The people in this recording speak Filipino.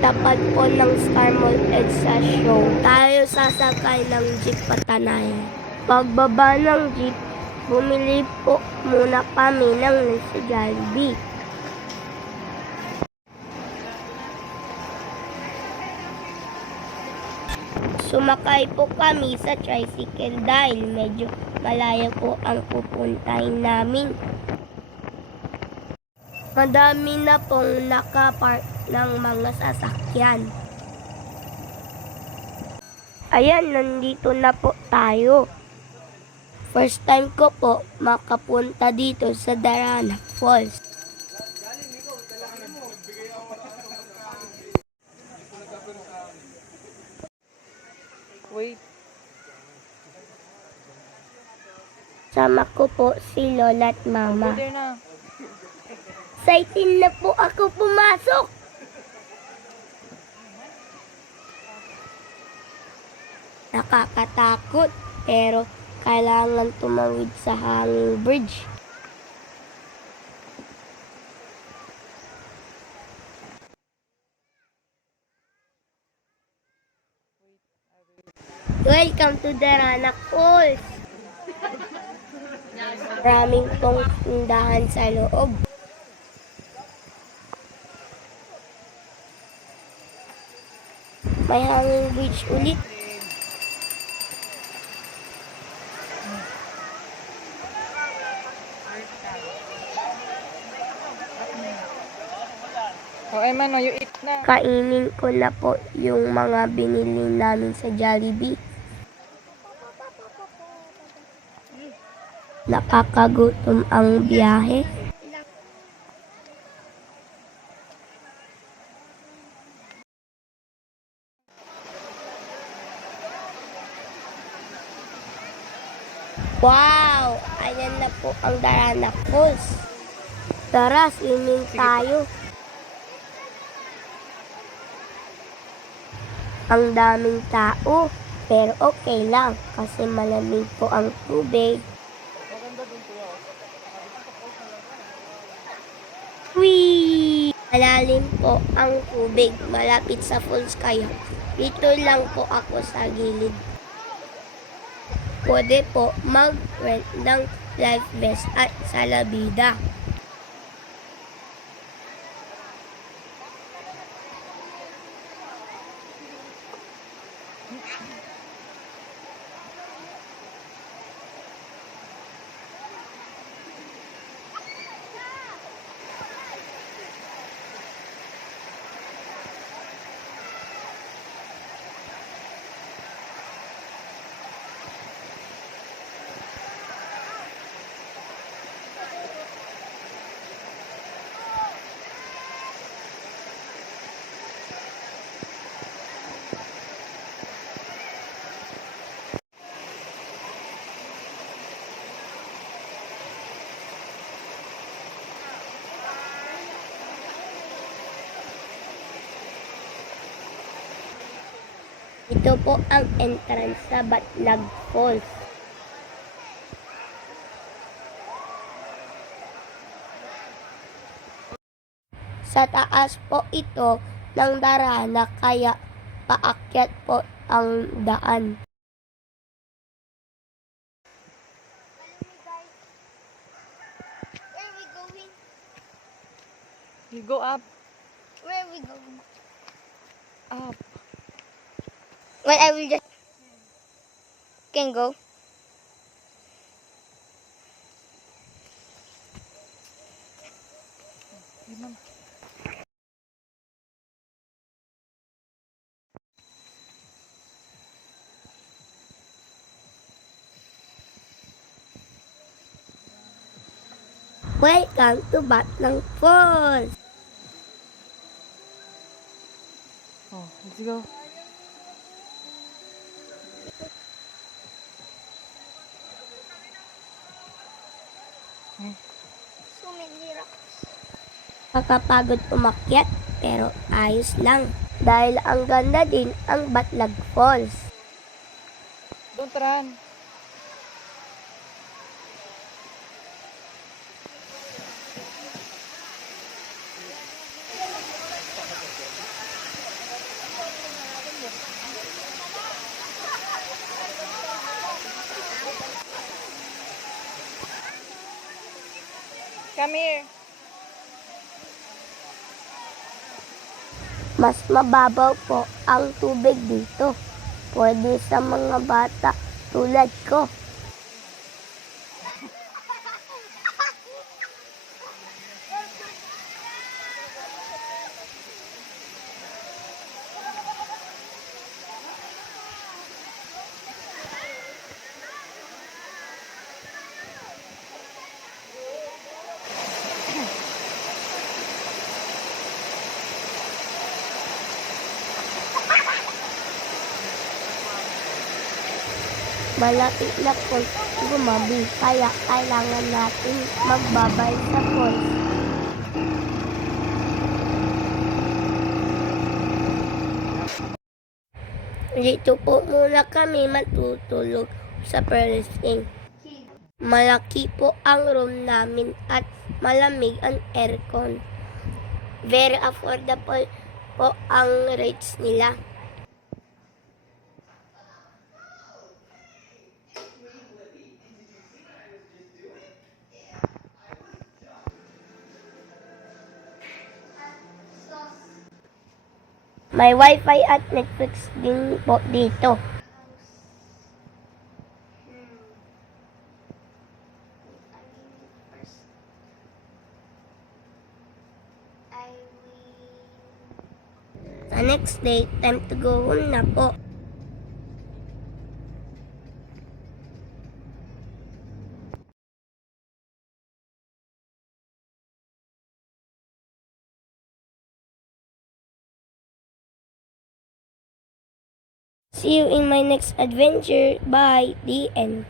tapat po ng Star Mall EDSA show. Tayo sasakay ng jeep patanay. Pagbaba ng jeep, bumili po muna kami ng sa Jollibee. Sumakay po kami sa tricycle dahil medyo malayo po ang pupuntahin namin. Madami na pong nakapark ng mga sasakyan. Ayan, nandito na po tayo. First time ko po makapunta dito sa Darana Falls. Wait. Sama ko po si Lola at Mama. Order na. Excited na po ako pumasok. Nakakatakot pero kailangan tumawid sa hanging bridge. Welcome to Darana Falls. Maraming pong tindahan sa loob. May hanging bridge ulit. Oh, Emma, no, you eat na. Kainin ko na po yung mga binili namin sa Jollibee. Nakakagutom ang biyahe. Wow! Ayan na po ang Darana Falls. Tara, swimming tayo. Ang daming tao, pero okay lang kasi malamig po ang tubig. Whee! Malalim po ang tubig, malapit sa falls kaya. Dito lang po ako sa gilid. Pwede po mag-rent ng life vest at salabida. Ito po ang entrance sa Batlag Falls. Sa taas po ito ng Darana kaya paakyat po ang daan. Where are we going? You go up. Where are we going? Up. Well, I will just can go. Welcome to Batlang Falls! Oh, let's go. So many rocks. Nakakapagod umakyat pero ayos lang. Dahil ang ganda din ang Batlag Falls. Don't run. Come here. Mas mababaw po ang tubig dito. Pwede sa mga bata tulad ko. Malapit na po gumabi, kaya kailangan natin magbabay sa falls. Dito po muna kami matutulog sa Perlising. Malaki po ang room namin at malamig ang aircon. Very affordable po ang rates nila. May wifi at Netflix din po dito. Sa next day, time to go home na po. See you in my next adventure. Bye. The end.